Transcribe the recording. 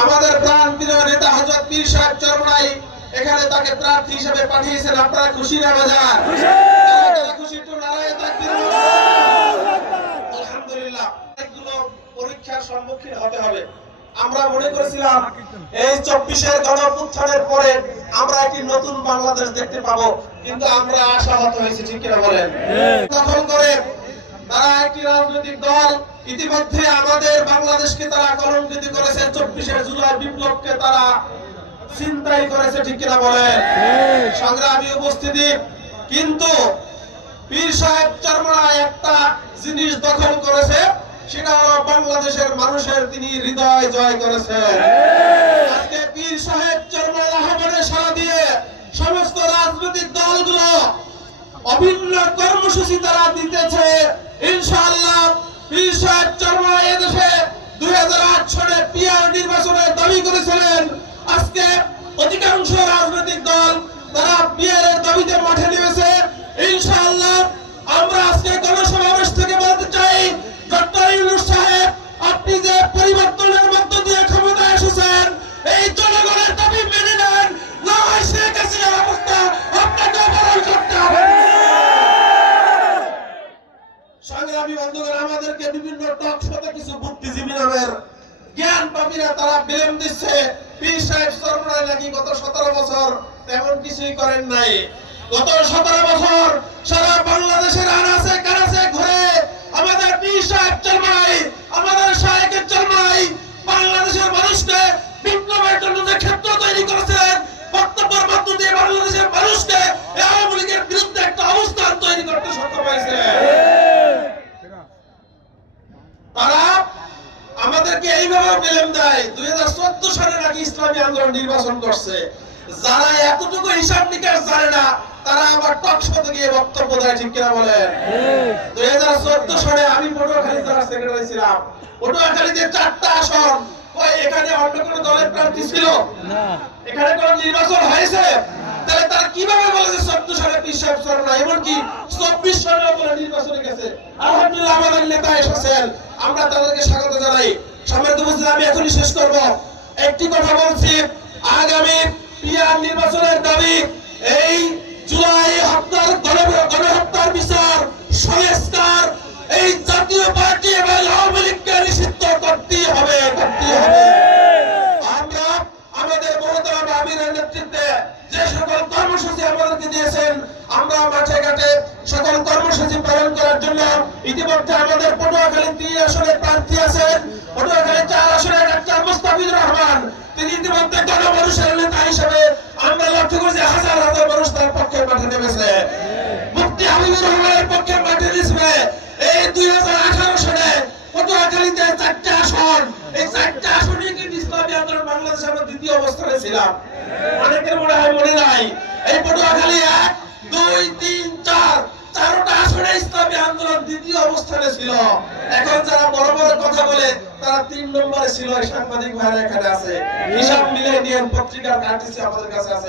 আমাদের প্রাণ প্রিয় নেতা হযরত পীর সাহেব চরমনাই এখানে তাকে প্রার্থী হিসেবে পাঠিয়েছেন। আপনারা খুশি না বাজার? খুশি! একটু নারায়ে আলহামদুলিল্লাহ অনেকগুলো পরীক্ষার সম্মুখীন হতে হবে। আমরা মনে করেছিলাম এই চব্বিশের গণপুত্থানের পরে আমরা একটি নতুন বাংলাদেশ দেখতে পাবো কিন্তু আমরা আশাহত হয়েছি ঠিক কিনা বলেন? দখল করে তারা একটি রাজনৈতিক দল ইতিমধ্যে আমাদের বাংলাদেশকে তারা কলঙ্কিত করেছে। চব্বিশের জুলাই বিপ্লবকে তারা চিন্তাই করেছে, ঠিক কিনা বলেন? সংগ্রামী উপস্থিতি। কিন্তু পীর সাহেব চরমরা একটা জিনিস দখল করেছে, সেটা হলো বাংলাদেশের মানুষের তিনি হৃদয় জয় করেছেন। আজকে পীর সাহেব চরমরা আহ্বানে সারা দিয়ে সমস্ত রাজনৈতিক দলগুলো অভিন্ন কর্মসূচি তারা দিতেছে। ইনশাআল্লাহ পীর সাহেব চরমরা এদেশে দুই হাজার আট সনে পিআর নির্বাচনের দাবি করেছিলেন আজকে অধিকাংশ রাজনৈতিক দল তারা এর দাবিতে মাঠে নেমেছে। ইনশাআল্লাহ আমরা আজকে গণসমাবেশ থেকে বলতে চাই, ডক্টর ইউনুস সাহেব, আপনি যে পরিবর্তনের মধ্য দিয়ে ক্ষমতায় এসেছেন, এই জনগণের দাবি মেনে নেন, না হয় শেখ হাসিনার অবস্থা আপনাকে বরণ করতে হবে। সংগ্রামী বন্ধুগণ, আমাদেরকে বিভিন্ন টক শোতে কিছু বুদ্ধিজীবী নামের জ্ঞান পাপীরা তারা বিলেম দিচ্ছে। পীর সাহেব সরবরাহ নাকি গত সতেরো বছর তেমন কিছুই করেন নাই। গত সতেরো বছর সারা বাংলাদেশের আনাচে কানাচে ঘুরে আমাদের পীর সাহেব চলমাই, আমাদের শাহেকের চলমাই, বাংলাদেশের মানুষকে বিপ্লবের জন্য যে ক্ষেত্র তৈরি করেছেন বক্তব্যের মধ্য দিয়ে বাংলাদেশের মানুষকে আওয়ামী লীগের বিরুদ্ধে একটা অবস্থান তৈরি করতে সক্ষম হয়েছিলেন। তারা আমাদেরকে এইভাবে বেলেম দেয়। দুই হাজার সালে নাকি ইসলামী আন্দোলন নির্বাচন করছে। যারা এতটুকু হিসাব নিকাশ জানে না তারা আবার টক শোতে গিয়ে বক্তব্য দেয় ঠিক কিনা বলেন? দুই হাজার চোদ্দ সালে আমি পটুয়াখালী জেলার সেক্রেটারি ছিলাম। পটুয়াখালীতে চারটা আসন। এখানে অন্য কোনো দলের প্রার্থী ছিল? এখানে কোন নির্বাচন হয়েছে? তাহলে তারা কীভাবে বলে যে চোদ্দ সালে পিসাব সর না এমনকি চব্বিশ সালে বলে নির্বাচনে গেছে আলহামদুলিল্লাহ আমাদের নেতা এসেছেন। আমরা তাদেরকে স্বাগত জানাই। সম্মানিত উপস্থিত আমি এখনই শেষ করব। একটি কথা বলছি, আগামী পিয়ার নির্বাচনের দাবি এই জুলাই হত্যার গণহত্যার বিচার, সংস্কার, এই জাতীয় পার্টি এবং আওয়ামী লীগকে নিষিদ্ধ করতেই হবে করতেই হবে। আমরা আমাদের মহতরম আমিরের নেতৃত্বে যে সকল কর্মসূচি আমাদেরকে দিয়েছেন, আমরা মাঠে ঘাটে সকল কর্মসূচি পালন জন্য ইতিমধ্যে আমাদের পটুয়াখালী তিন আসনের প্রার্থী আছেন। পটুয়াখালী চার আসনের ডাক্তার মুস্তাফিজুর রহমান। তিনি ইতিমধ্যে গণমানুষের নেতা হিসেবে আমরা লক্ষ্য করছি, হাজার হাজার মানুষ তার পক্ষে মাঠে নেমেছে। মুফতি হাবিবুর রহমানের পক্ষে মাঠে দিয়েছে এই দুই হাজার আঠারো সালে পটুয়াখালীতে চারটে আসন, এই চারটে আসনে কিন্তু ইসলামী আন্দোলন বাংলাদেশে আমরা দ্বিতীয় অবস্থানে ছিলাম। অনেকের মনে হয় মনে নাই, এই পটুয়াখালী এক এখন যারা বড় বড় কথা বলে, তারা তিন নম্বরে ছিল সাংবাদিক ভাইরা এখানে আছে। হিসাব মিলে নিয়ে পত্রিকার কার্টিসি আমাদের কাছে আছে।